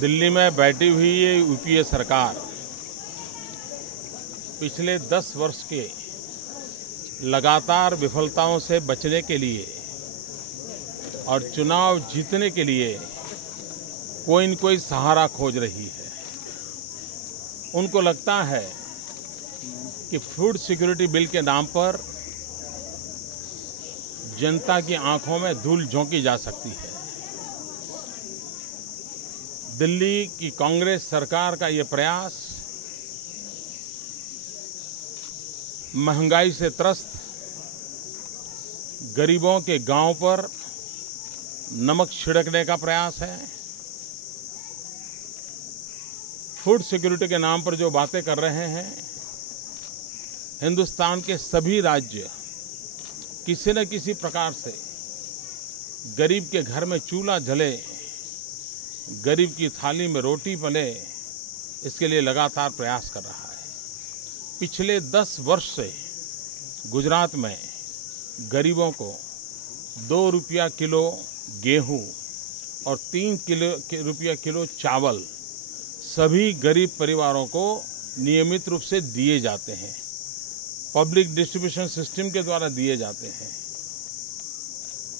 दिल्ली में बैठी हुई ये यूपीए सरकार पिछले 10 वर्ष के लगातार विफलताओं से बचने के लिए और चुनाव जीतने के लिए कोई न कोई सहारा खोज रही है। उनको लगता है कि फूड सिक्योरिटी बिल के नाम पर जनता की आंखों में धूल झोंकी जा सकती है। दिल्ली की कांग्रेस सरकार का ये प्रयास महंगाई से त्रस्त गरीबों के गांव पर नमक छिड़कने का प्रयास है। फूड सिक्योरिटी के नाम पर जो बातें कर रहे हैं, हिंदुस्तान के सभी राज्य किसी न किसी प्रकार से गरीब के घर में चूल्हा जले, गरीब की थाली में रोटी पले, इसके लिए लगातार प्रयास कर रहा है। पिछले 10 वर्ष से गुजरात में गरीबों को 2 रुपया किलो गेहूं और 3 रुपया किलो चावल सभी गरीब परिवारों को नियमित रूप से दिए जाते हैं। पब्लिक डिस्ट्रीब्यूशन सिस्टम के द्वारा दिए जाते हैं।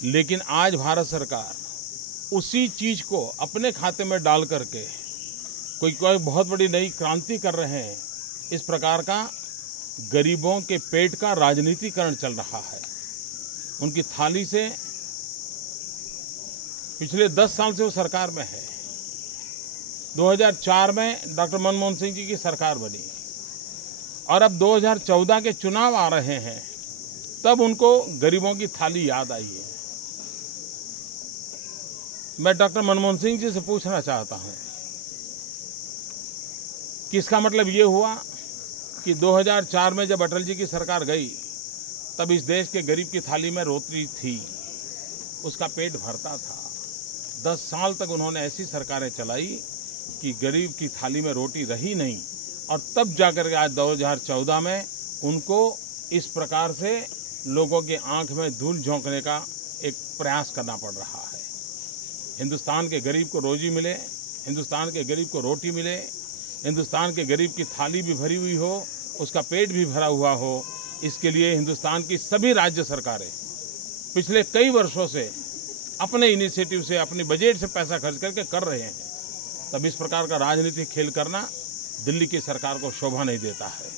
लेकिन आज भारत सरकार उसी चीज को अपने खाते में डाल करके कोई बहुत बड़ी नई क्रांति कर रहे हैं। इस प्रकार का गरीबों के पेट का राजनीतिकरण चल रहा है। उनकी थाली से पिछले 10 साल से वो सरकार में है। 2004 में डॉक्टर मनमोहन सिंह जी की सरकार बनी और अब 2014 के चुनाव आ रहे हैं, तब उनको गरीबों की थाली याद आई है। मैं डॉक्टर मनमोहन सिंह जी से पूछना चाहता हूं कि इसका मतलब ये हुआ कि 2004 में जब अटल जी की सरकार गई, तब इस देश के गरीब की थाली में रोटी थी, उसका पेट भरता था। 10 साल तक उन्होंने ऐसी सरकारें चलाई कि गरीब की थाली में रोटी रही नहीं, और तब जाकर के आज 2014 में उनको इस प्रकार से लोगों की आंख में धूल झोंकने का एक प्रयास करना पड़ रहा है। हिंदुस्तान के गरीब को रोजी मिले, हिंदुस्तान के गरीब को रोटी मिले, हिंदुस्तान के गरीब की थाली भी भरी हुई हो, उसका पेट भी भरा हुआ हो, इसके लिए हिंदुस्तान की सभी राज्य सरकारें पिछले कई वर्षों से अपने इनिशिएटिव से, अपनी बजट से पैसा खर्च करके कर रहे हैं। तब इस प्रकार का राजनीतिक खेल करना दिल्ली की सरकार को शोभा नहीं देता है।